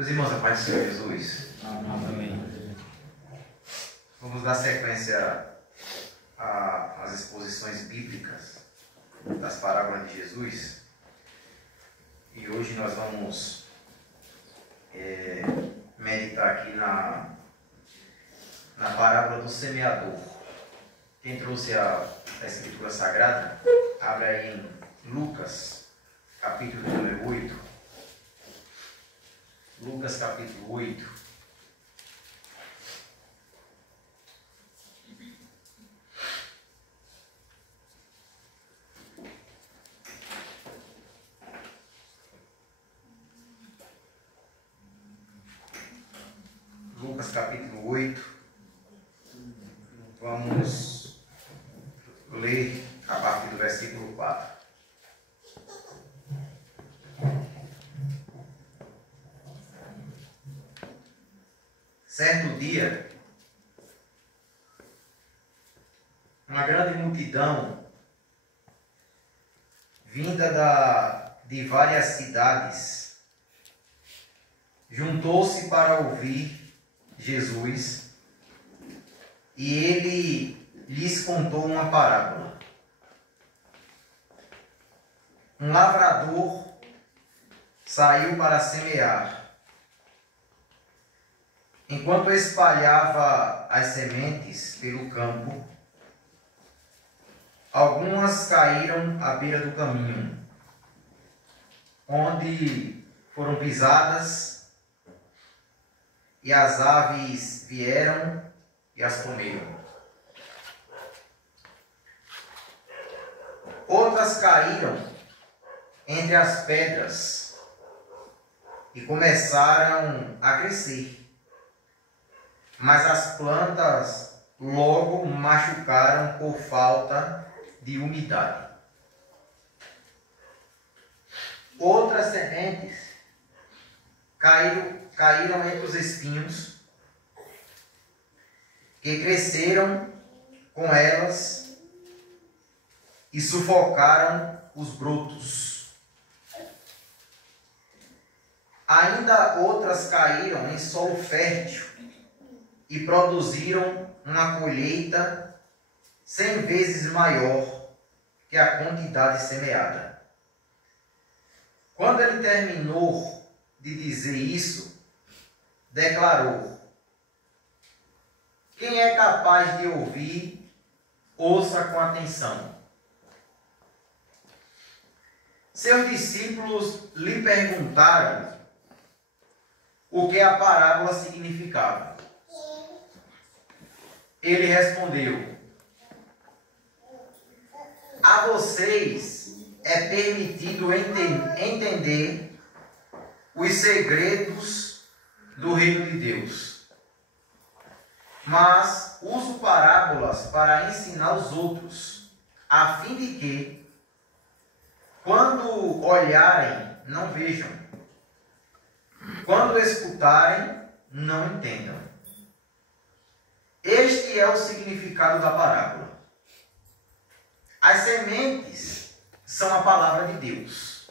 Meus irmãos, a paz do Senhor Jesus. Amém. Vamos dar sequência às exposições bíblicas das parábolas de Jesus. E hoje nós vamos meditar aqui na parábola do semeador. Quem trouxe a Escritura Sagrada, abre aí em Lucas, capítulo número 8. Lucas, capítulo 8. Lucas, capítulo 8. Vamos ler a partir do versículo 4. Certo dia, uma grande multidão, vinda de várias cidades, juntou-se para ouvir Jesus, e ele lhes contou uma parábola. Um lavrador saiu para semear. Enquanto espalhava as sementes pelo campo, algumas caíram à beira do caminho, onde foram pisadas, e as aves vieram e as comeram. Outras caíram entre as pedras e começaram a crescer. Mas as plantas logo machucaram por falta de umidade. Outras sementes caíram entre os espinhos, que cresceram com elas e sufocaram os brotos. Ainda outras caíram em solo fértil e produziram uma colheita 100 vezes maior que a quantidade semeada. Quando ele terminou de dizer isso, declarou: quem é capaz de ouvir, ouça com atenção. Seus discípulos lhe perguntaram o que a parábola significava. Ele respondeu: a vocês é permitido entender os segredos do reino de Deus, mas uso parábolas para ensinar os outros, a fim de que, quando olharem, não vejam, quando escutarem, não entendam. Este é o significado da parábola. As sementes são a palavra de Deus.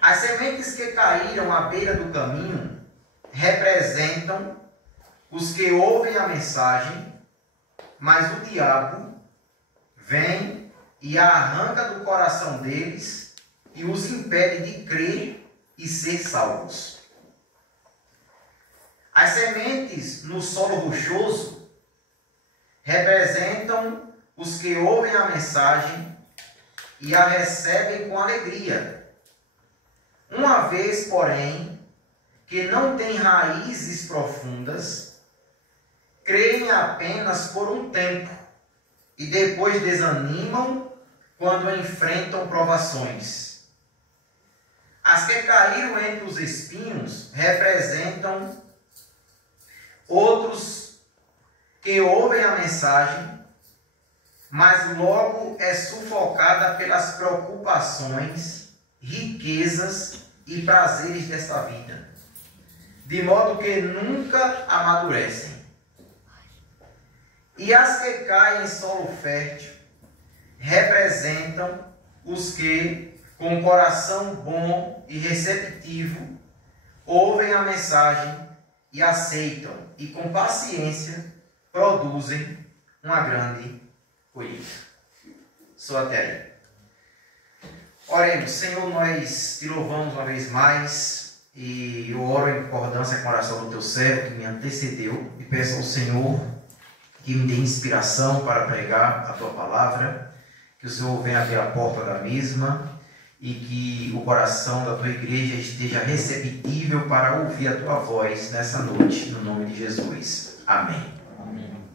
As sementes que caíram à beira do caminho representam os que ouvem a mensagem, mas o diabo vem e a arranca do coração deles e os impede de crer e ser salvos. As sementes no solo rochoso representam os que ouvem a mensagem e a recebem com alegria. Uma vez, porém, que não têm raízes profundas, creem apenas por um tempo e depois desanimam quando enfrentam provações. As que caíram entre os espinhos representam outros que ouvem a mensagem, mas logo é sufocada pelas preocupações, riquezas e prazeres desta vida, de modo que nunca amadurecem. E as que caem em solo fértil representam os que, com um coração bom e receptivo, ouvem a mensagem e aceitam, e com paciência produzem uma grande colheita. Só até aí. Oremos. Senhor, nós te louvamos uma vez mais, e eu oro em concordância com a oração do teu servo que me antecedeu, e peço ao Senhor que me dê inspiração para pregar a tua palavra, que o Senhor venha abrir a porta da mesma, e que o coração da tua igreja esteja receptível para ouvir a tua voz nessa noite, no nome de Jesus. Amém. Amém.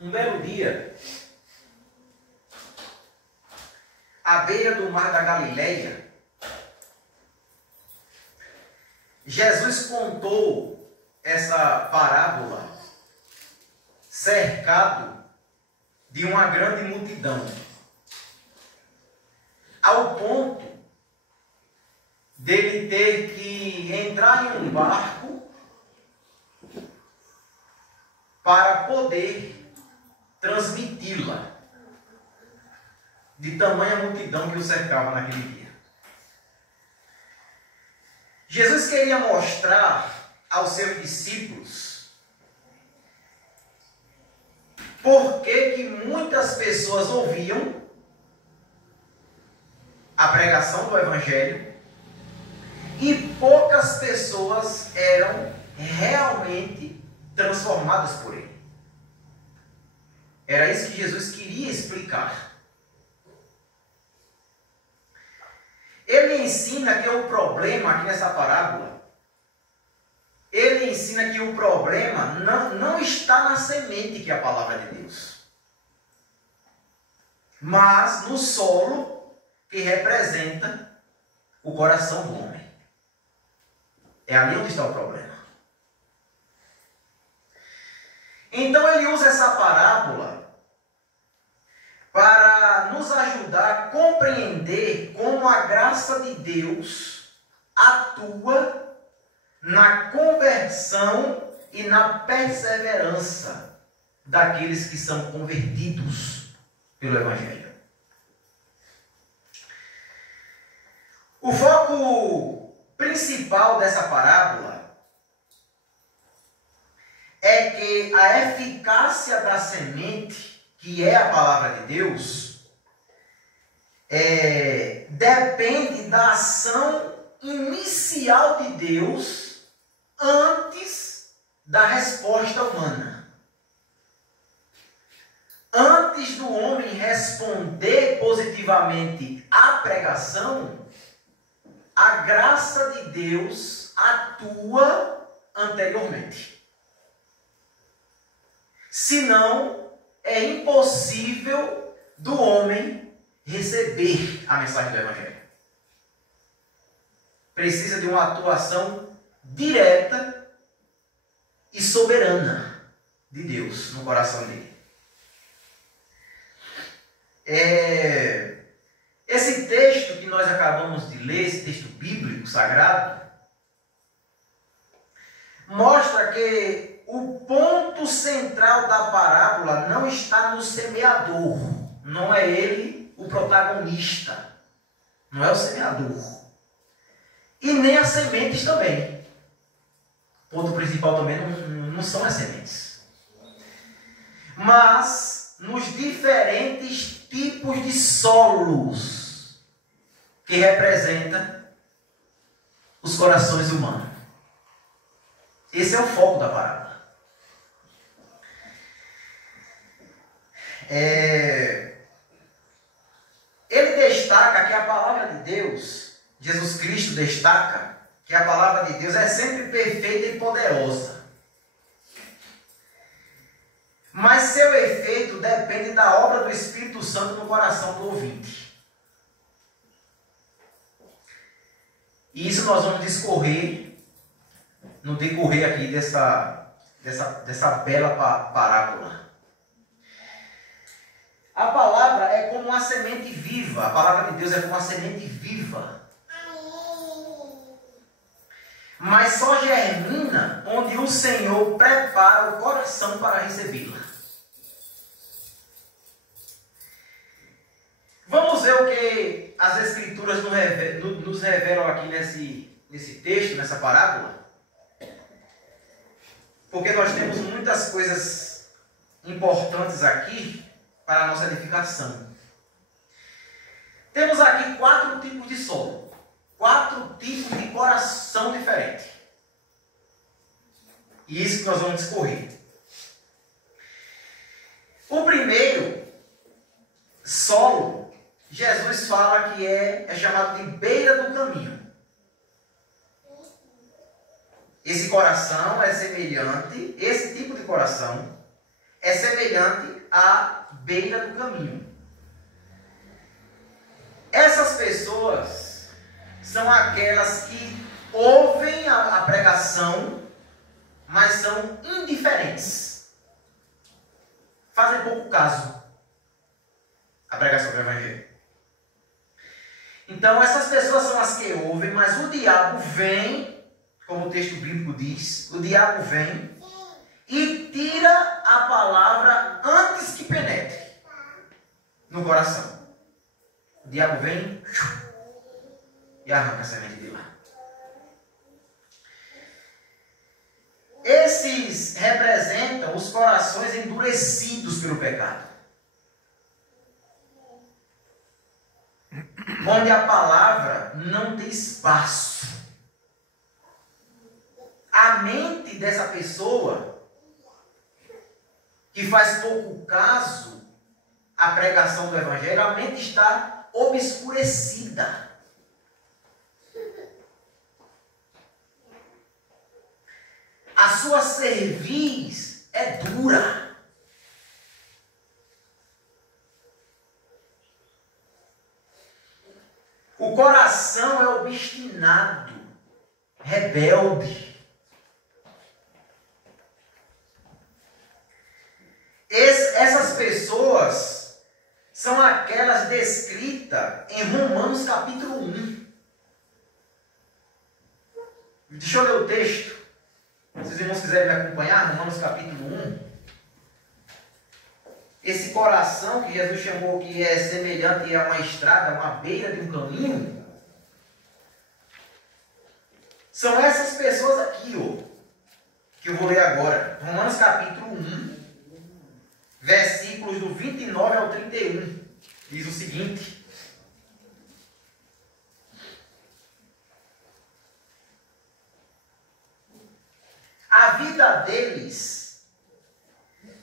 Um belo dia, à beira do mar da Galileia, Jesus contou essa parábola cercado de uma grande multidão, ao ponto dele ter que entrar em um barco para poder transmiti-la, de tamanha multidão que o cercava naquele dia. Jesus queria mostrar aos seus discípulos por que muitas pessoas ouviam a pregação do Evangelho e poucas pessoas eram realmente transformadas por ele. Era isso que Jesus queria explicar. Ele ensina que o problema aqui nessa parábola, ele ensina que o problema não está na semente, que é a palavra de Deus, mas no solo que representa o coração do homem. É ali onde está o problema. Então ele usa essa parábola para nos ajudar a compreender como a graça de Deus atua na conversão e na perseverança daqueles que são convertidos pelo Evangelho. O foco principal dessa parábola é que a eficácia da semente, que é a palavra de Deus, depende da ação inicial de Deus antes da resposta humana. Antes do homem responder positivamente à pregação, a graça de Deus atua anteriormente. Senão, é impossível do homem receber a mensagem do Evangelho. Precisa de uma atuação direta e soberana de Deus no coração dele. Esse texto que nós acabamos de ler, esse texto bíblico sagrado, mostra que o ponto central da parábola não está no semeador. Não é ele o protagonista. Não é o semeador. E nem as sementes também. O ponto principal também não são as sementes. Mas nos diferentes tipos de solos que representam os corações humanos. Esse é o foco da parábola. Ele destaca que a palavra de Deus, Jesus Cristo destaca que a palavra de Deus é sempre perfeita e poderosa. Mas seu efeito depende da obra do Espírito Santo no coração do ouvinte. E isso nós vamos discorrer no decorrer aqui dessa bela parábola. A palavra é como uma semente viva. A palavra de Deus é como uma semente viva. Mas só germina onde o Senhor prepara o coração para recebê-la. as Escrituras nos revelam aqui nesse texto, nessa parábola? Porque nós temos muitas coisas importantes aqui para a nossa edificação. Temos aqui 4 tipos de solo, 4 tipos de coração diferentes. E isso que nós vamos discorrer. O primeiro solo, Jesus fala que é chamado de beira do caminho. Esse coração é semelhante, esse tipo de coração é semelhante à beira do caminho. Essas pessoas são aquelas que ouvem a pregação, mas são indiferentes. Fazem pouco caso à pregação do Evangelho. Então, essas pessoas são as que ouvem, mas o diabo vem, como o texto bíblico diz, o diabo vem e tira a palavra antes que penetre no coração. O diabo vem e arranca a semente de lá. Esses representam os corações endurecidos pelo pecado, onde a palavra não tem espaço. A mente dessa pessoa, que faz pouco caso à pregação do Evangelho, a mente está obscurecida. A sua cerviz é dura. O coração é obstinado, rebelde. Essas pessoas são aquelas descritas em Romanos capítulo 1. Deixa eu ler o texto. Se os irmãos quiserem me acompanhar, Romanos capítulo 1. Esse coração que Jesus chamou que é semelhante a uma estrada, uma beira de um caminho, são essas pessoas aqui, que eu vou ler agora. Romanos capítulo 1, versículos do 29 ao 31. Diz o seguinte: a vida deles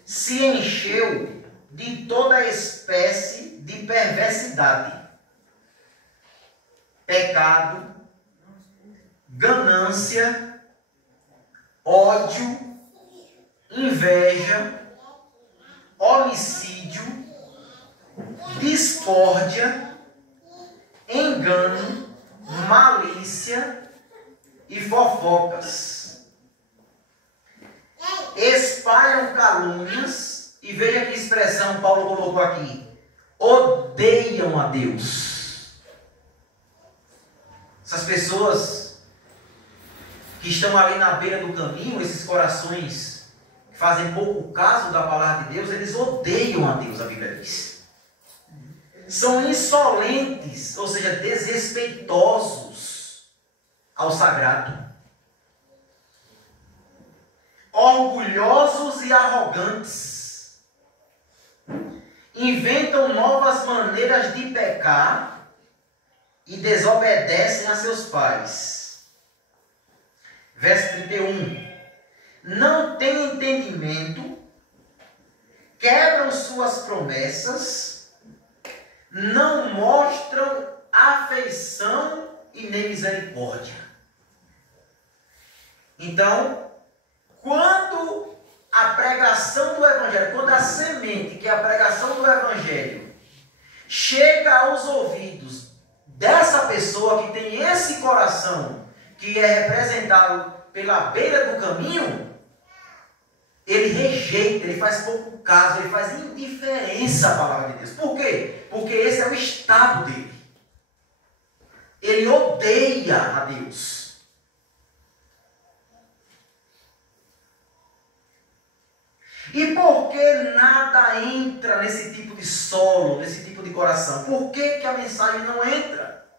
se encheu de toda espécie de perversidade, pecado, ganância, ódio, inveja, homicídio, discórdia, engano, malícia e fofocas. Espalham calúnias, e veja que expressão Paulo colocou aqui: odeiam a Deus. Essas pessoas que estão ali na beira do caminho, esses corações que fazem pouco caso da palavra de Deus, eles odeiam a Deus, a Bíblia diz. São insolentes, ou seja, desrespeitosos ao sagrado. Orgulhosos e arrogantes. Inventam novas maneiras de pecar e desobedecem a seus pais. Verso 31. Não têm entendimento, quebram suas promessas, não mostram afeição e nem misericórdia. Então, quando a pregação do Evangelho, quando a semente, que é a pregação do Evangelho, chega aos ouvidos dessa pessoa que tem esse coração, que é representado pela beira do caminho, ele rejeita, ele faz pouco caso, ele faz indiferença à palavra de Deus. Por quê? Porque esse é o estado dele. Ele odeia a Deus. E por que nada entra nesse tipo de solo, nesse tipo de coração? Por que a mensagem não entra?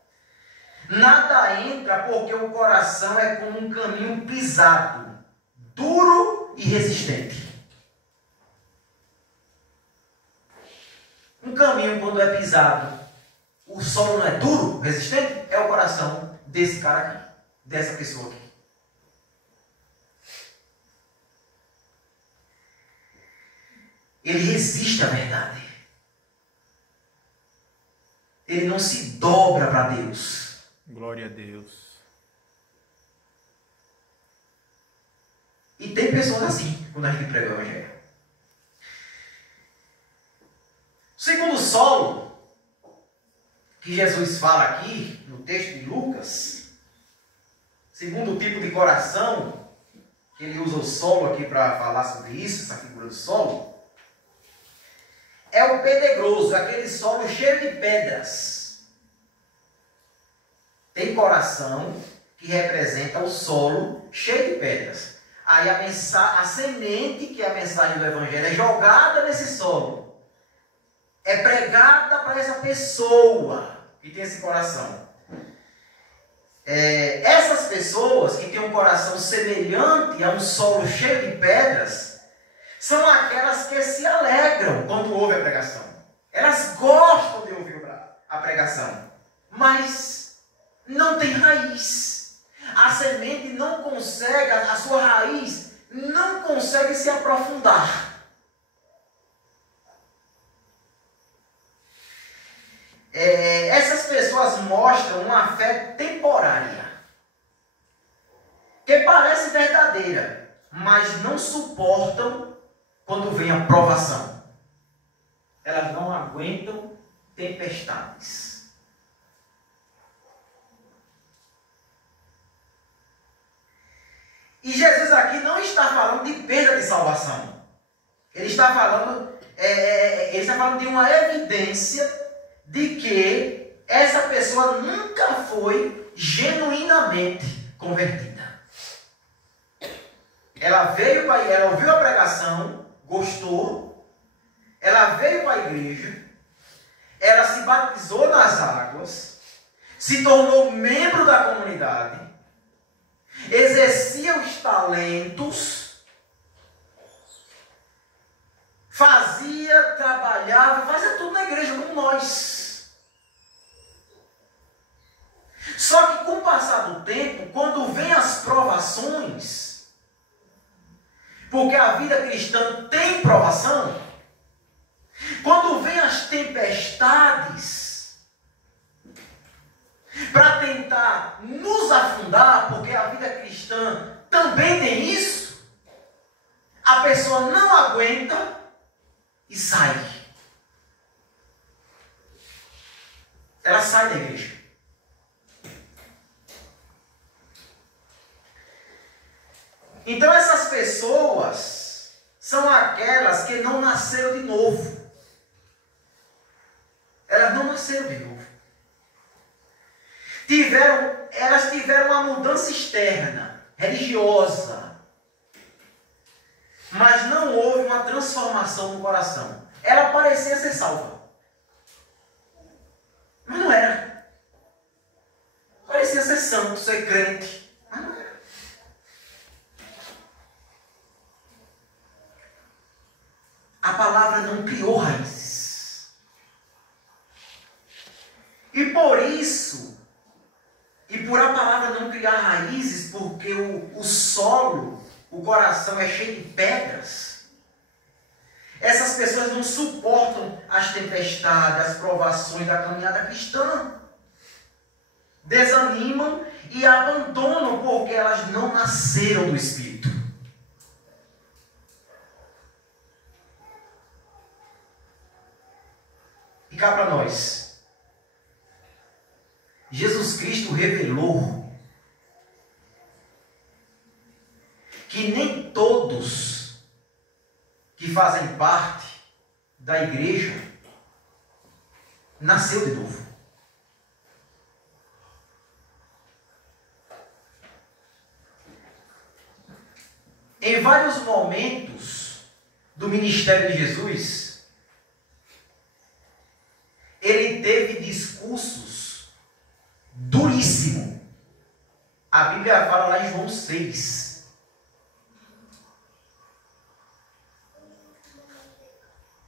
Nada entra porque o coração é como um caminho pisado, duro e resistente. Um caminho, quando é pisado, o solo não é duro, resistente, é o coração desse cara aqui, dessa pessoa aqui. Ele resiste à verdade. Ele não se dobra para Deus. Glória a Deus. E tem pessoas assim, quando a gente prega o Evangelho. O segundo solo, que Jesus fala aqui, no texto de Lucas, segundo tipo de coração, que ele usa o solo aqui para falar sobre isso, essa figura do solo, é o pedregoso, aquele solo cheio de pedras. Tem coração que representa o solo cheio de pedras. Aí a semente, que é a mensagem do Evangelho, é jogada nesse solo. É pregada para essa pessoa que tem esse coração. Essas pessoas que têm um coração semelhante a um solo cheio de pedras, são aquelas que se alegram quando ouvem a pregação. Elas gostam de ouvir a pregação, mas não tem raiz. A semente não consegue, a sua raiz não consegue se aprofundar. Essas pessoas mostram uma fé temporária, que parece verdadeira, mas não suportam quando vem a provação. Elas não aguentam tempestades. E Jesus aqui não está falando de perda de salvação. Ele está falando de uma evidência de que essa pessoa nunca foi genuinamente convertida. Ela ouviu a pregação, gostou, ela veio para a igreja, ela se batizou nas águas, se tornou membro da comunidade, exercia os talentos, trabalhava, fazia tudo na igreja como nós. Só que com o passar do tempo, quando vem as provações, porque a vida cristã tem provação, quando vem as tempestades, para tentar nos afundar, porque a vida cristã também tem isso, a pessoa não aguenta e sai. Ela sai da igreja. Então essas pessoas são aquelas que não nasceram de novo. Elas não nasceram de novo. Elas tiveram uma mudança externa, religiosa, mas não houve uma transformação no coração. Ela parecia ser salva, mas não era. Parecia ser santo, ser crente, mas não era. A palavra não criou raízes. E por isso, e por a palavra não criar raízes, porque o solo, o coração é cheio de pedras, essas pessoas não suportam as tempestades, as provações da caminhada cristã. Desanimam e abandonam porque elas não nasceram do Espírito. E cá para nós, Jesus Cristo revelou que nem todos que fazem parte da igreja nasceu de novo. Em vários momentos do ministério de Jesus, ele teve discursos duríssimos. A Bíblia fala lá em João 6.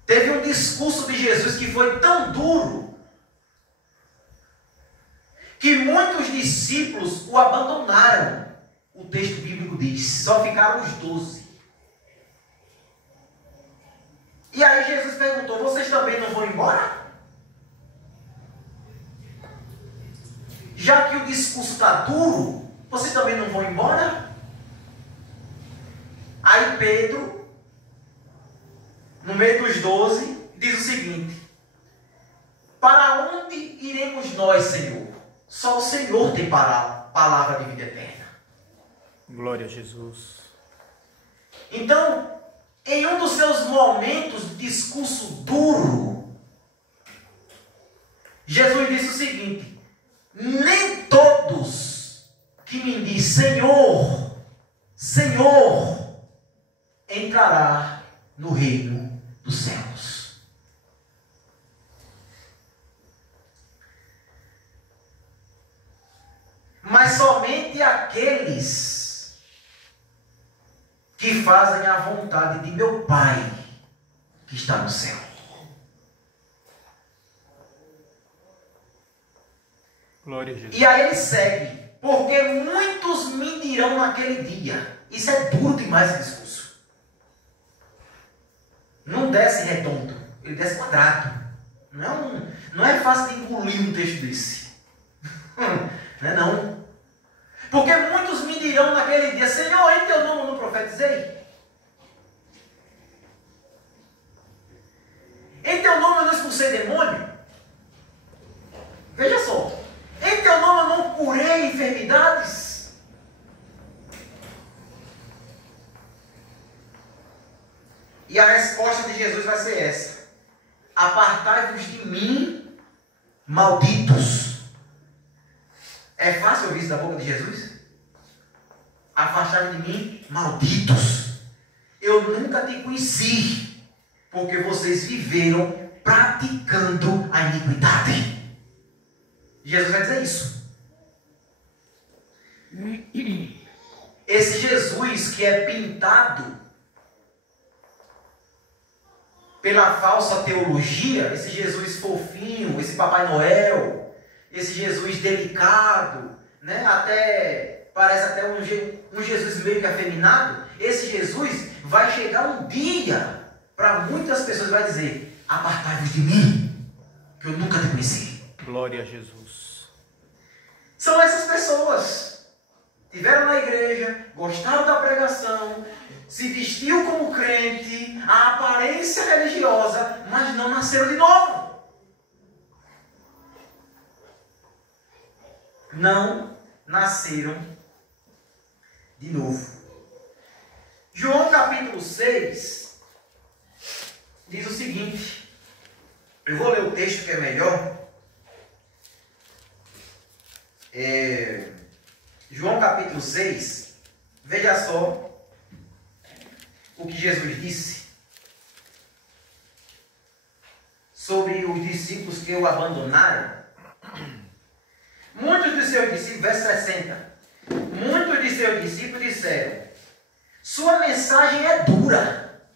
Teve um discurso de Jesus que foi tão duro que muitos discípulos o abandonaram. O texto bíblico diz, só ficaram os 12. E aí Jesus perguntou, vocês também não vão embora? Já que o discurso está duro, vocês também não vão embora? Aí Pedro, no meio dos 12, diz o seguinte, para onde iremos nós, Senhor? Só o Senhor tem palavra de vida eterna. Glória a Jesus. Então, em um dos seus momentos de discurso duro, Jesus disse o seguinte, nem todos que me dizem Senhor, Senhor, entrará no reino dos céus. Mas somente aqueles que fazem a vontade de meu Pai que está no céu. Glória a Jesus. E aí ele segue, porque muitos me dirão naquele dia. Isso é duro demais esse discurso. Não desce redondo, ele desce quadrado. Não é fácil de engolir um texto desse. Não é não. Porque muitos me dirão naquele dia, Senhor, em teu nome eu não profetizei? Em teu nome eu não expulsei demônio? Veja só. Em teu nome eu não curei enfermidades? E a resposta de Jesus vai ser essa. Apartai-vos de mim, malditos. É fácil ouvir isso da boca de Jesus? Afastai-vos de mim, malditos. Eu nunca te conheci, porque vocês viveram praticando a iniquidade. Jesus vai dizer isso. Esse Jesus que é pintado pela falsa teologia, esse Jesus fofinho, esse Papai Noel, esse Jesus delicado, né? Parece até um Jesus meio que afeminado. Esse Jesus vai chegar um dia para muitas pessoas, vai dizer, apartai-vos de mim, que eu nunca te conheci. Glória a Jesus. São essas pessoas. Tiveram na igreja, gostaram da pregação, se vestiu como crente, a aparência religiosa, mas não nasceram de novo. Não nasceram de novo. João capítulo 6 diz o seguinte, eu vou ler o texto que é melhor. João capítulo 6, veja só o que Jesus disse sobre os discípulos que o abandonaram. Muitos de seus discípulos, verso 60, muitos de seus discípulos disseram, sua mensagem é dura.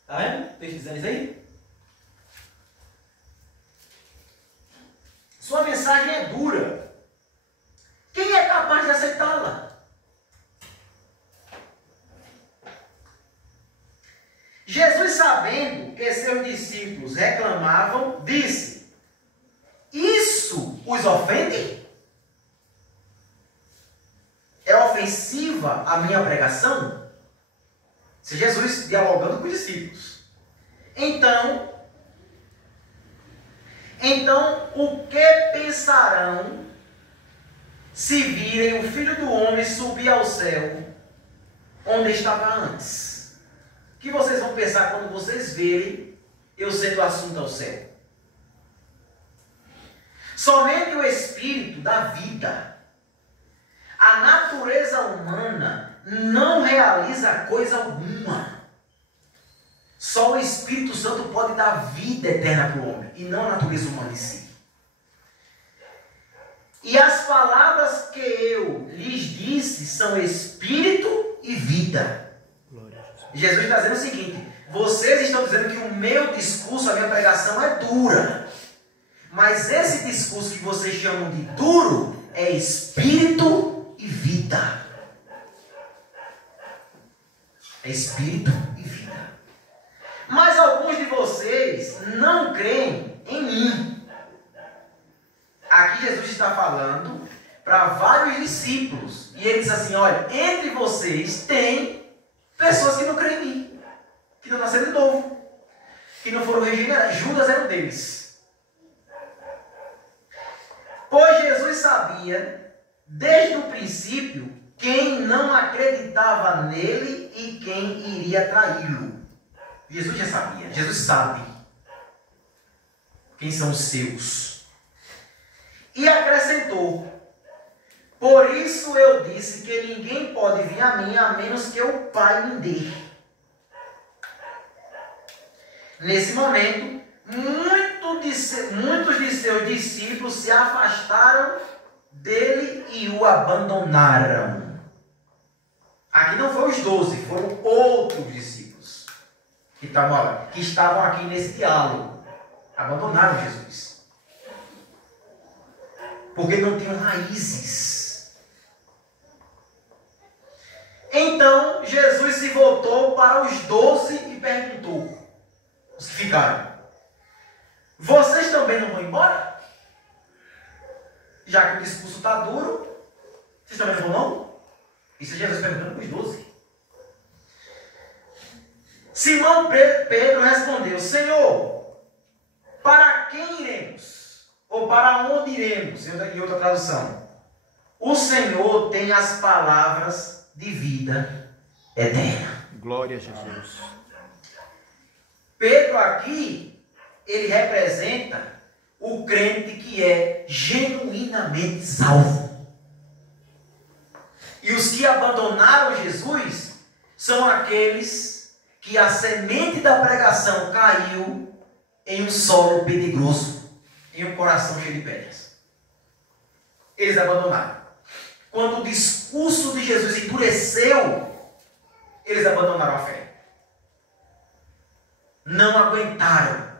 Está vendo? O texto dizendo isso aí? Sua mensagem é dura. Quem é capaz de aceitá-la? Jesus, sabendo que seus discípulos reclamavam, disse, isso os ofende? É ofensiva a minha pregação? Se Jesus dialogando com os discípulos. Então, o que pensarão se virem o Filho do Homem subir ao céu, onde estava antes? O que vocês vão pensar quando vocês verem eu sendo assunto ao céu? Somente o Espírito da vida, a natureza humana, não realiza coisa alguma. Só o Espírito Santo pode dar vida eterna para o homem, e não a natureza humana em si. E as palavras que eu lhes disse são espírito e vida. Jesus está dizendo o seguinte: vocês estão dizendo que o meu discurso, a minha pregação é dura. Mas esse discurso que vocês chamam de duro é espírito e vida. É espírito e vida. Mas alguns de vocês não creem em mim. Aqui Jesus está falando para vários discípulos. E ele diz assim: olha, entre vocês tem pessoas que não creem em mim, que não nasceram de novo, que não foram regenerados. Judas era um deles. Pois Jesus sabia, desde o princípio, quem não acreditava nele e quem iria traí-lo. Jesus já sabia. Jesus sabe quem são os seus. E acrescentou: por isso eu disse que ninguém pode vir a mim a menos que o Pai me dê. Nesse momento, muitos de seus discípulos se afastaram dele e o abandonaram. Aqui não foram os 12, foram outros discípulos que estavam aqui nesse diálogo. Abandonaram Jesus. Porque não tinham raízes. Então Jesus se voltou para os 12 e perguntou: os que ficaram, vocês também não vão embora? Já que o discurso está duro, vocês também não vão não? Isso é Jesus perguntando para os 12. Simão Pedro respondeu: Senhor, para quem iremos? Ou para onde iremos? Em outra tradução. O Senhor tem as palavras de vida eterna. Glória a Jesus. Pedro aqui, ele representa o crente que é genuinamente salvo. E os que abandonaram Jesus são aqueles que a semente da pregação caiu em um solo pedregoso, em um coração cheio de pedras. Eles abandonaram. Quando o discurso de Jesus endureceu, eles abandonaram a fé. Não aguentaram.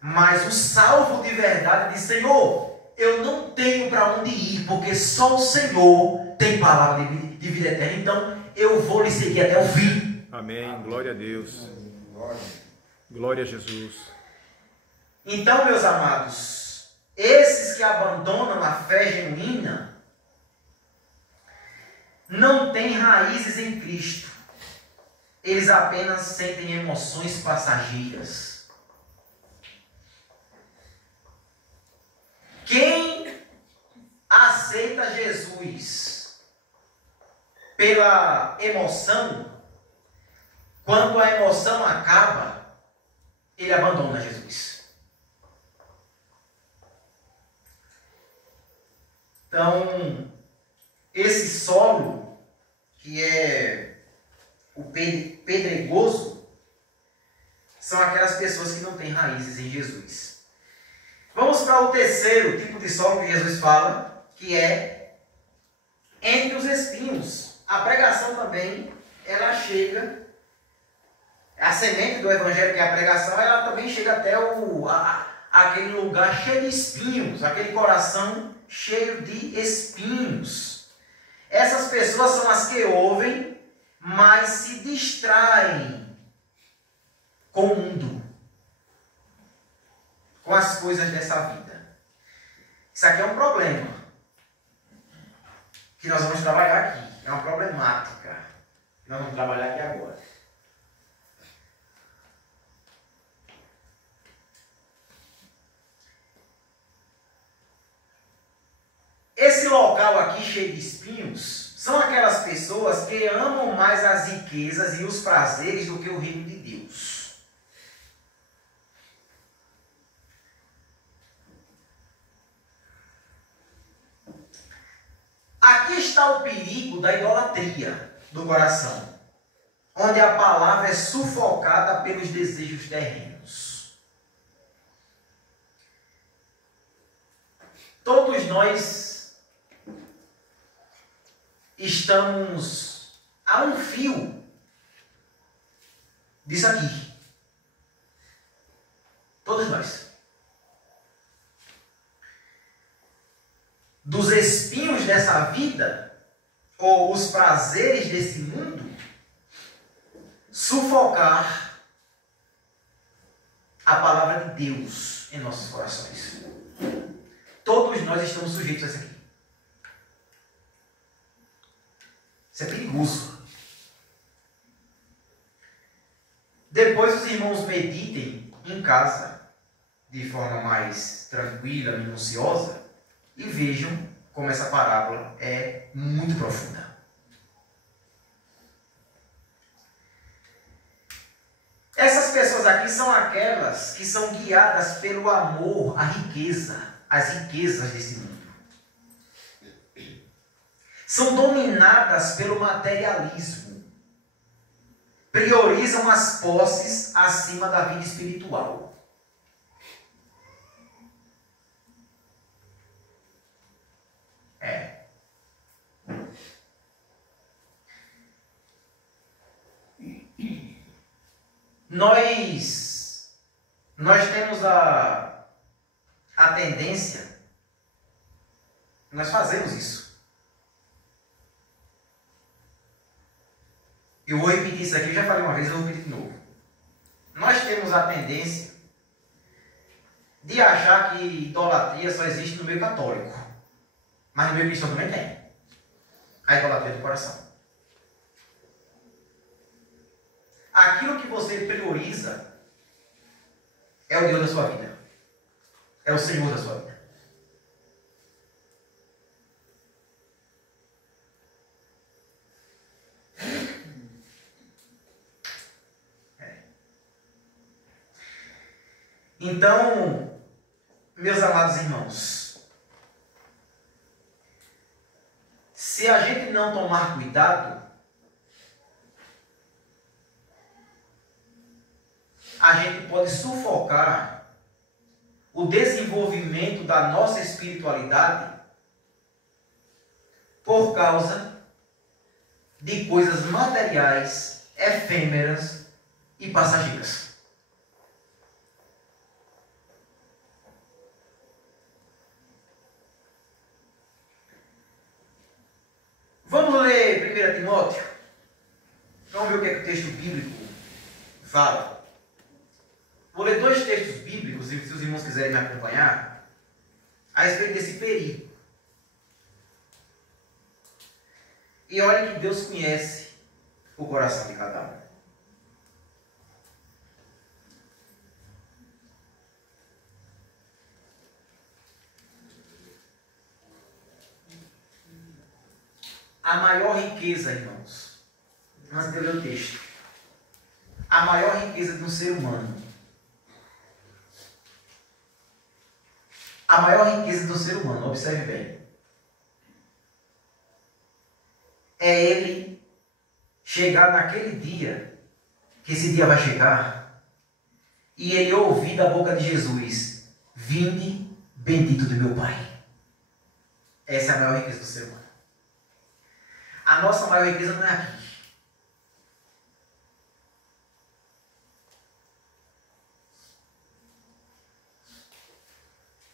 Mas o salvo de verdade diz: Senhor, eu não tenho para onde ir, porque só o Senhor tem palavra de vida eterna. Então eu vou lhe seguir até o fim. Amém. Glória a Deus. Glória a Jesus. Então, meus amados, esses que abandonam a fé genuína não têm raízes em Cristo. Eles apenas sentem emoções passageiras. Quem aceita Jesus pela emoção, quando a emoção acaba, ele abandona Jesus. Então, esse solo, que é o pedregoso, são aquelas pessoas que não têm raízes em Jesus. Vamos para o terceiro tipo de solo que Jesus fala, que é entre os espinhos. A pregação também, ela chega, a semente do evangelho, que é a pregação, ela também chega até aquele lugar cheio de espinhos, aquele coração cheio de espinhos. Essas pessoas são as que ouvem, mas se distraem com o mundo, com as coisas dessa vida. Isso aqui é um problema que nós vamos trabalhar aqui. É uma problemática que nós vamos trabalhar aqui agora. Esse local aqui cheio de espinhos são aquelas pessoas que amam mais as riquezas e os prazeres do que o reino de Deus. Aqui está o perigo da idolatria do coração? Onde a palavra é sufocada pelos desejos terrenos. Todos nós estamos a um fio disso aqui. Todos nós. Dos espinhos dessa vida, ou os prazeres desse mundo, sufocar a palavra de Deus em nossos corações. Todos nós estamos sujeitos a isso aqui. Isso é perigoso. Depois os irmãos meditem em casa, de forma mais tranquila, minuciosa, e vejam como essa parábola é muito profunda. Essas pessoas aqui são aquelas que são guiadas pelo amor à riqueza, às riquezas desse mundo. São dominadas pelo materialismo. Priorizam as posses acima da vida espiritual. Nós temos a tendência, nós fazemos isso. Eu vou repetir isso aqui, eu já falei uma vez, eu vou repetir de novo. Nós temos a tendência de achar que idolatria só existe no meio católico. Mas no meio cristão também tem. A idolatria do coração. Aquilo que você prioriza é o Deus da sua vida. É o Senhor da sua vida. Então, meus amados irmãos, se a gente não tomar cuidado, a gente pode sufocar o desenvolvimento da nossa espiritualidade por causa de coisas materiais, efêmeras e passageiras. Vamos ler 1 Timóteo? Vamos ver o que é que o texto bíblico fala. Vou ler dois textos bíblicos, e se os irmãos quiserem me acompanhar, a respeito desse perigo. E olha que Deus conhece o coração de cada um. A maior riqueza, irmãos, antes de eu ler o texto, a maior riqueza de um ser humano, a maior riqueza do ser humano, observe bem, é ele chegar naquele dia, que esse dia vai chegar, e ele ouvir da boca de Jesus: vinde, bendito do meu Pai. Essa é a maior riqueza do ser humano. A nossa maior riqueza não é aqui.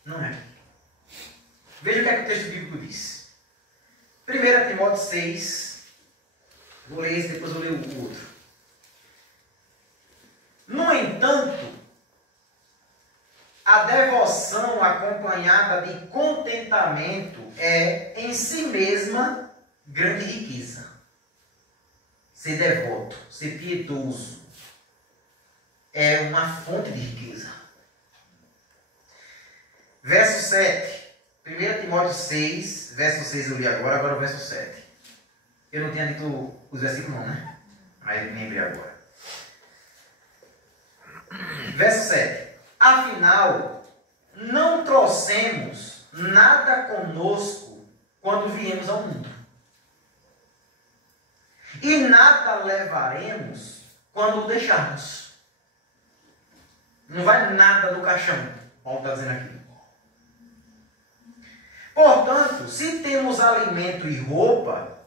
Não é. Veja o que é que o texto bíblico diz. 1 Timóteo 6. Vou ler esse, depois vou ler o outro. No entanto, a devoção acompanhada de contentamento é, em si mesma, grande riqueza. Ser devoto, ser piedoso, é uma fonte de riqueza. Verso 7. 1 Timóteo 6, verso 6 eu li agora o verso 7. Eu não tinha dito os versículos não, né? Mas lembrei agora. Verso 7. Afinal, não trouxemos nada conosco quando viemos ao mundo. E nada levaremos quando o deixarmos. Não vai nada do caixão, Paulo está dizendo aqui. Portanto, se temos alimento e roupa,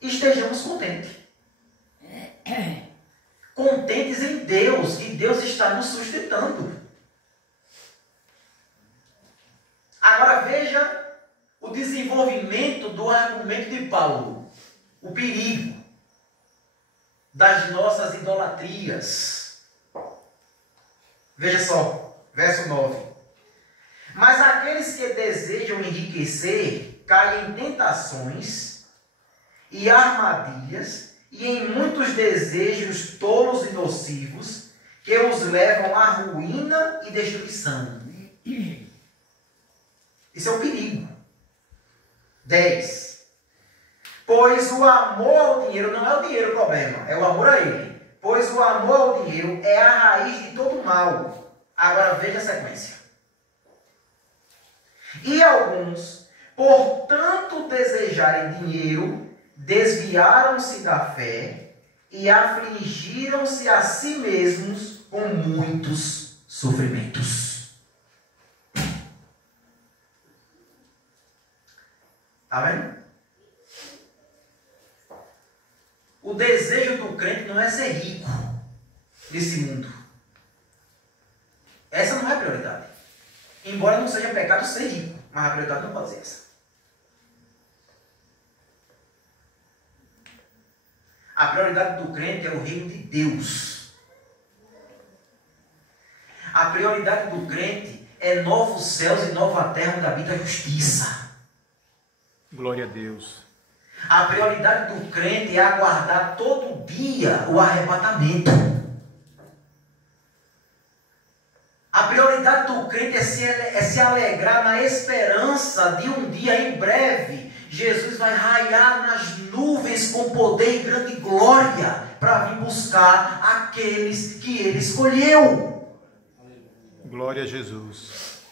estejamos contentes. Contentes em Deus, que Deus está nos sustentando. Agora veja o desenvolvimento do argumento de Paulo. O perigo das nossas idolatrias. Veja só, verso 9. Mas aqueles que desejam enriquecer caem em tentações e armadilhas e em muitos desejos tolos e nocivos que os levam à ruína e destruição. Isso é o perigo. 10. Pois o amor ao dinheiro, não é o dinheiro o problema, é o amor a ele. Pois o amor ao dinheiro é a raiz de todo mal. Agora veja a sequência. E alguns, por tanto desejarem dinheiro, desviaram-se da fé e afligiram-se a si mesmos com muitos sofrimentos. Está vendo? O desejo do crente não é ser rico nesse mundo. Essa não é a prioridade. Embora não seja pecado ser rico, mas a prioridade não pode ser essa. A prioridade do crente é o reino de Deus. A prioridade do crente é novos céus e nova terra onde habita a justiça. Glória a Deus. A prioridade do crente é aguardar todo dia o arrebatamento. A prioridade do crente é se alegrar na esperança de um dia em breve Jesus vai raiar nas nuvens com poder e grande glória para vir buscar aqueles que Ele escolheu. Glória a Jesus.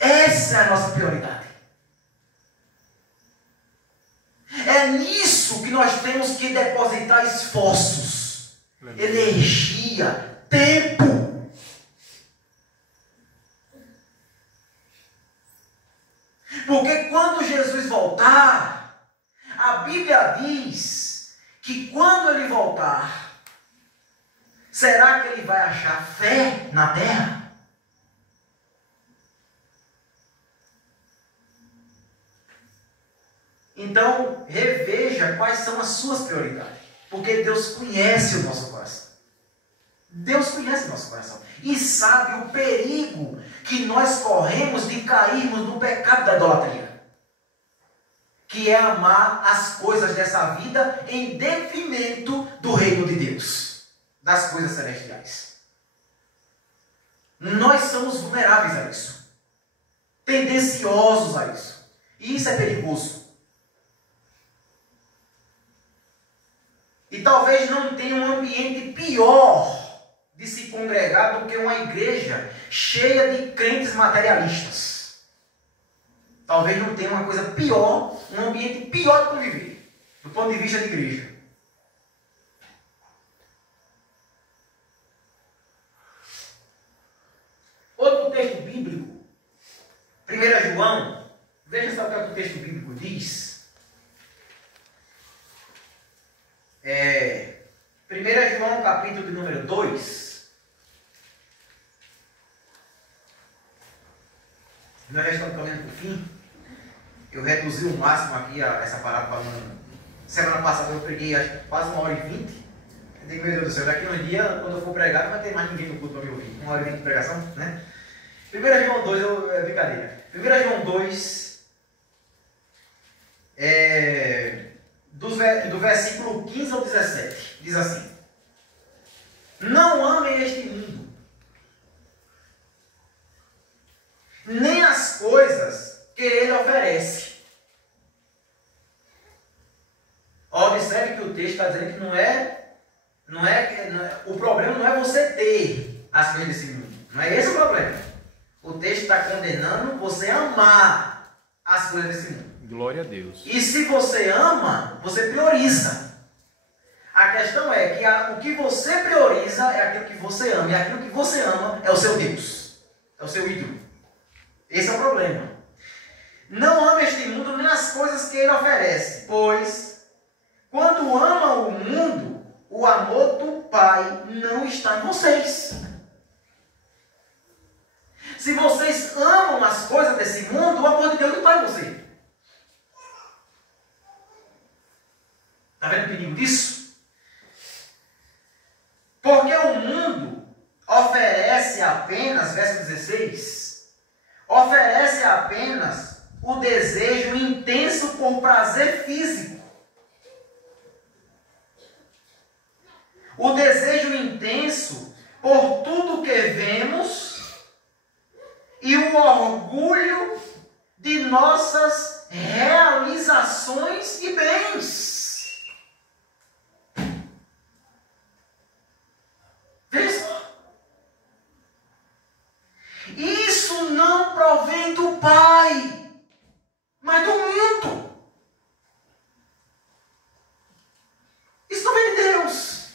Essa é a nossa prioridade. É nisso que nós temos que depositar esforços, energia, tempo. Porque quando Jesus voltar, a Bíblia diz que quando Ele voltar, será que Ele vai achar fé na terra? Então, reveja quais são as suas prioridades. Porque Deus conhece o nosso coração. Deus conhece o nosso coração. E sabe o perigo que nós corremos de cairmos no pecado da idolatria. Que é amar as coisas dessa vida em detrimento do reino de Deus. Das coisas celestiais. Nós somos vulneráveis a isso. Tendenciosos a isso. E isso é perigoso. E talvez não tenha um ambiente pior de se congregar do que uma igreja cheia de crentes materialistas. Talvez não tenha uma coisa pior, um ambiente pior de conviver, do ponto de vista de igreja. Outro texto bíblico, 1 João, veja só o que o texto bíblico diz. 1 João, capítulo de número 2. Nós já estamos caminhando para o fim. Eu reduzi o máximo aqui essa parada para não... Semana passada eu preguei quase 1h20. Eu digo, meu Deus do céu, daqui a um dia, quando eu for pregar, não vai ter mais ninguém no culto para me ouvir. 1h20 de pregação, né? 1 João 2, é brincadeira. 1 João 2, do versículo 15 ao 17, diz assim: não amem este mundo, nem as coisas que ele oferece. Observe que o texto está dizendo que o problema não é você ter as coisas desse mundo. Não é esse o problema. O texto está condenando você amar as coisas desse mundo. Glória a Deus. E se você ama, você prioriza. A questão é que o que você prioriza é aquilo que você ama. E aquilo que você ama é o seu Deus. É o seu ídolo. Esse é o problema. Não ame este mundo nem as coisas que ele oferece. Pois, quando ama o mundo, o amor do Pai não está em vocês. Se vocês amam as coisas desse mundo, o amor de Deus não está em você. Está vendo o perigo disso? Porque o mundo oferece apenas, verso 16, oferece apenas o desejo intenso por prazer físico. O desejo intenso por tudo que vemos e o orgulho de nossas realizações e bens. Veja. Isso não provém do Pai, mas do mundo. Isso não vem de Deus.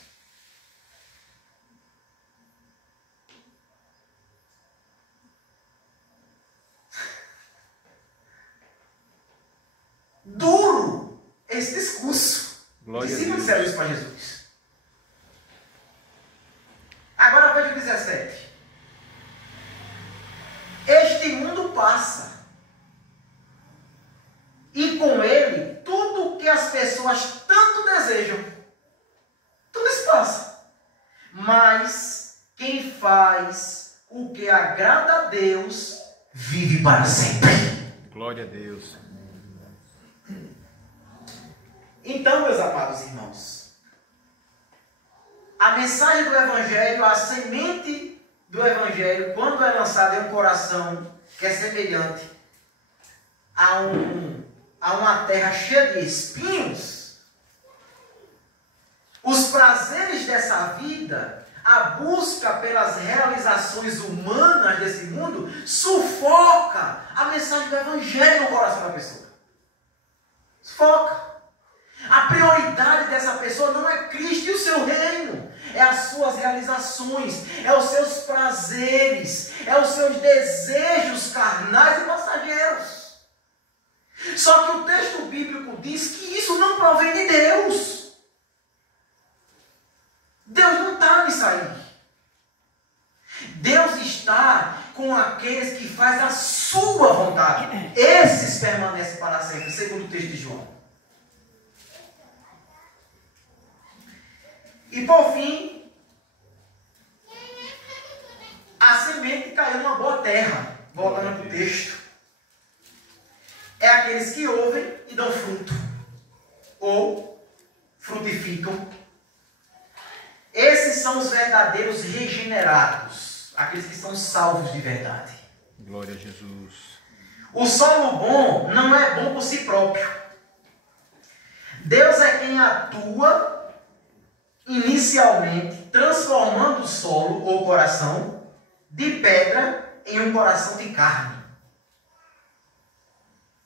Duro esse discurso. Glória Discípulos a disseram Deus. isso para Jesus. Agora veja o 17. Este mundo passa. E com ele, tudo o que as pessoas tanto desejam. Tudo isso passa. Mas quem faz o que agrada a Deus, vive para sempre. Glória a Deus. Então, meus amados irmãos, a mensagem do Evangelho, a semente do Evangelho, quando é lançada em um coração que é semelhante a uma terra cheia de espinhos, os prazeres dessa vida, a busca pelas realizações humanas desse mundo, sufoca a mensagem do Evangelho no coração da pessoa. Sufoca. A prioridade dessa pessoa não é Cristo e o seu reino. É as suas realizações, é os seus prazeres, é os seus desejos carnais e passageiros. Só que o texto bíblico diz que isso não provém de Deus. Deus não está nisso aí. Deus está com aqueles que fazem a sua vontade. Esses permanecem para sempre, segundo o texto de João. E por fim, a semente caiu numa boa terra. Voltando para o texto. É aqueles que ouvem e dão fruto. Ou frutificam. Esses são os verdadeiros regenerados. Aqueles que são salvos de verdade. Glória a Jesus. O solo bom não é bom por si próprio. Deus é quem atua inicialmente, transformando o solo ou coração de pedra em um coração de carne.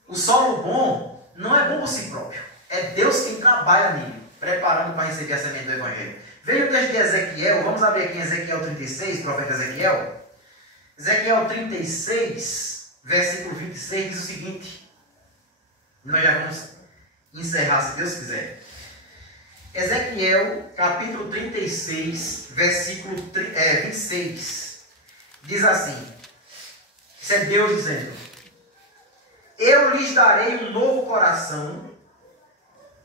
O solo bom não é bom por si próprio. É Deus quem trabalha nele, preparando para receber a semente do Evangelho. Veja o texto de Ezequiel. Vamos abrir aqui em Ezequiel 36, profeta Ezequiel. Ezequiel 36, versículo 26, diz o seguinte. Nós já vamos encerrar, se Deus quiser. Ezequiel, capítulo 36, versículo 26, diz assim, isso é Deus dizendo, eu lhes darei um novo coração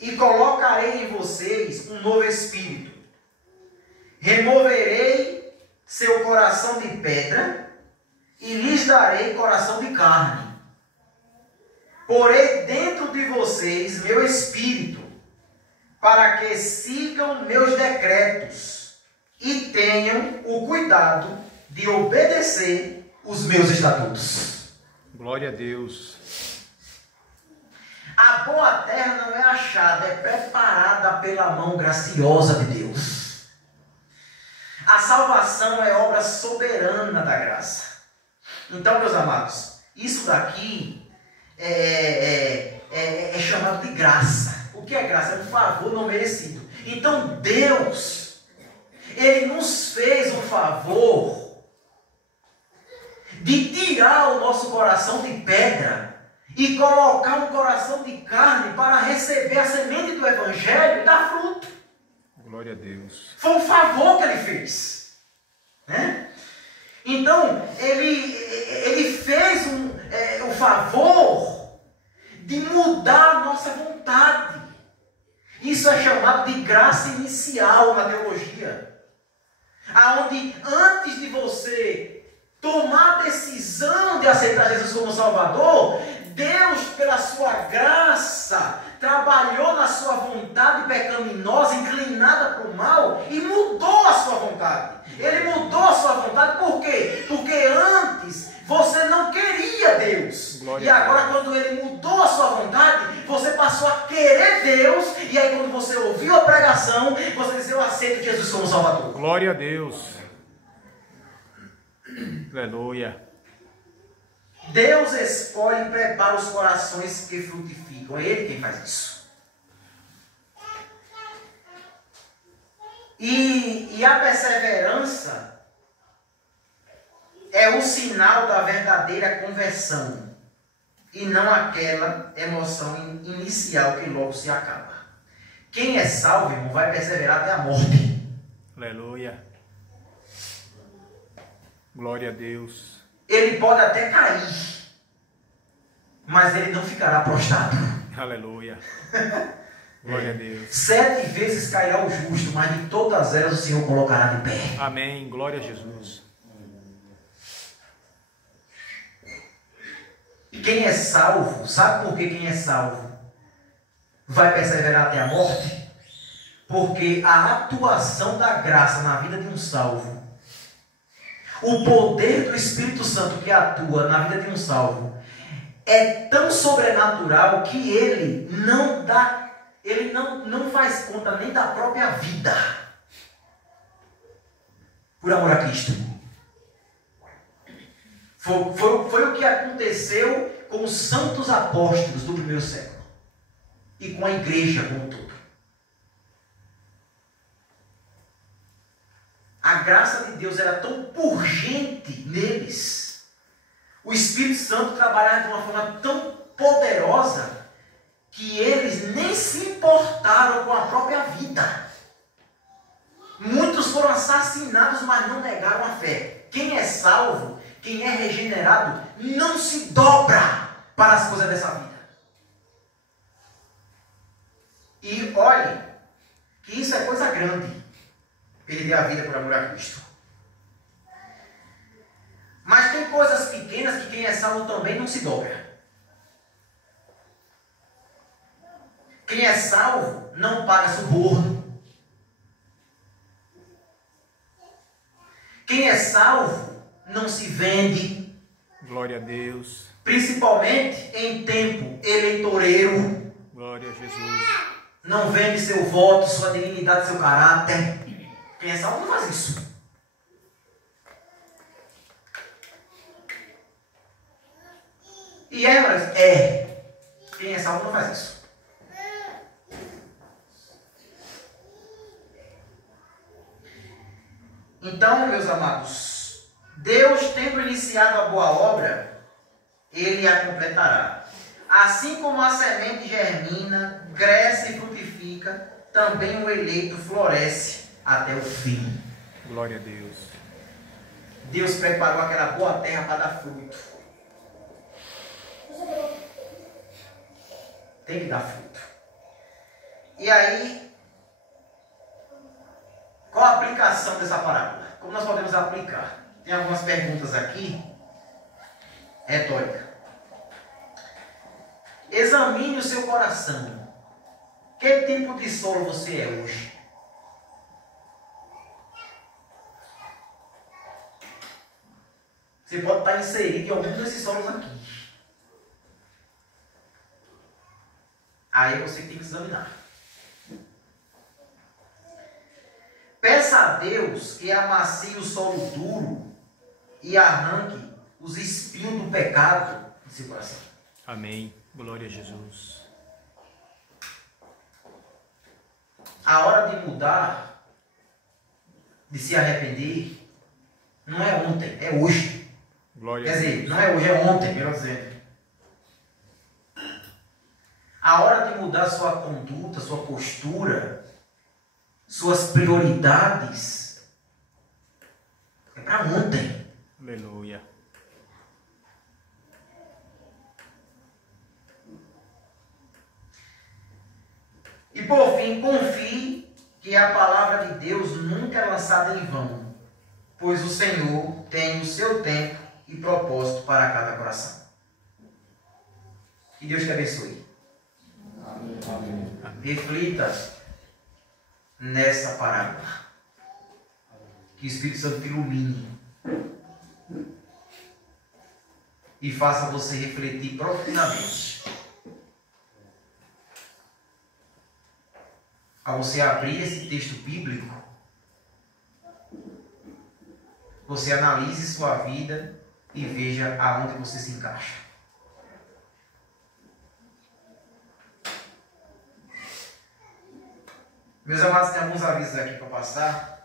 e colocarei em vocês um novo espírito. Removerei seu coração de pedra e lhes darei coração de carne. Porei dentro de vocês meu espírito, para que sigam meus decretos e tenham o cuidado de obedecer os meus estatutos. Glória a Deus. A boa terra não é achada, é preparada pela mão graciosa de Deus. A salvação é obra soberana da graça. Então, meus amados, isso daqui é chamado de graça. O que é graça? É um favor não merecido. Então Deus, Ele nos fez um favor de tirar o nosso coração de pedra e colocar um coração de carne para receber a semente do Evangelho e dar fruto. Glória a Deus. Foi um favor que Ele fez, né? Então, Ele fez o favor de mudar a nossa vontade. Isso é chamado de graça inicial na teologia. Aonde antes de você tomar a decisão de aceitar Jesus como Salvador, Deus, pela sua graça, trabalhou na sua vontade pecaminosa, inclinada para o mal, e mudou a sua vontade. Ele mudou a sua vontade por quê? Porque antes você não queria Deus. E agora, quando Ele mudou a sua vontade, você passou a querer Deus. E aí, quando você ouviu a pregação, você disse: eu aceito Jesus como Salvador. Glória a Deus. Aleluia. Deus escolhe e prepara os corações que frutificam. É Ele quem faz isso. E a perseverança é o sinal da verdadeira conversão e não aquela emoção inicial que logo se acaba. Quem é salvo, irmão, vai perseverar até a morte. Aleluia. Glória a Deus. Ele pode até cair, mas ele não ficará prostrado. Aleluia. Glória a Deus. 7 vezes cairá o justo, mas de todas elas o Senhor colocará de pé. Amém. Glória a Jesus. Quem é salvo, sabe por que quem é salvo vai perseverar até a morte? Porque a atuação da graça na vida de um salvo, o poder do Espírito Santo que atua na vida de um salvo, é tão sobrenatural que ele não faz conta nem da própria vida, por amor a Cristo. Foi o que aconteceu com os santos apóstolos do primeiro século e com a igreja como um todo. A graça de Deus era tão purgente neles, o Espírito Santo trabalhava de uma forma tão poderosa, que eles nem se importaram com a própria vida. Muitos foram assassinados, mas não negaram a fé. Quem é salvo, quem é regenerado, não se dobra para as coisas dessa vida. E olhe, que isso é coisa grande, perder a vida por amor a Cristo. Mas tem coisas pequenas que quem é salvo também não se dobra. Quem é salvo não paga suborno. Quem é salvo não se vende. Glória a Deus. Principalmente em tempo eleitoreiro. Glória a Jesus. Não vende seu voto, sua dignidade, seu caráter. Quem é salvo não faz isso. E quem é salvo não faz isso. Então, meus amados, Deus, tendo iniciado a boa obra, Ele a completará. Assim como a semente germina, cresce e frutifica, também o eleito floresce até o fim. Glória a Deus. Deus preparou aquela boa terra para dar fruto. Tem que dar fruto. E aí, qual a aplicação dessa parábola? Como nós podemos aplicar? Tem algumas perguntas aqui. Retórica. Examine o seu coração. Que tipo de solo você é hoje? Você pode estar inserido em algum desses solos aqui. Aí você tem que examinar. Peça a Deus que amacie o solo duro e arranque os espinhos do pecado de seu coração. Amém. Glória a Jesus. A hora de mudar, de se arrepender, não é ontem, é hoje. Glória Quer a dizer, Deus. não é hoje, é ontem, melhor dizendo. A hora de mudar sua conduta, sua postura, suas prioridades, é para ontem. Aleluia. E por fim, confie que a palavra de Deus nunca é lançada em vão, pois o Senhor tem o seu tempo e propósito para cada coração. Que Deus te abençoe. Amém. Reflita nessa parábola. Que o Espírito Santo te ilumine e faça você refletir profundamente. Ao você abrir esse texto bíblico, você analise sua vida e veja aonde você se encaixa. Meus amados, tem alguns avisos aqui para passar.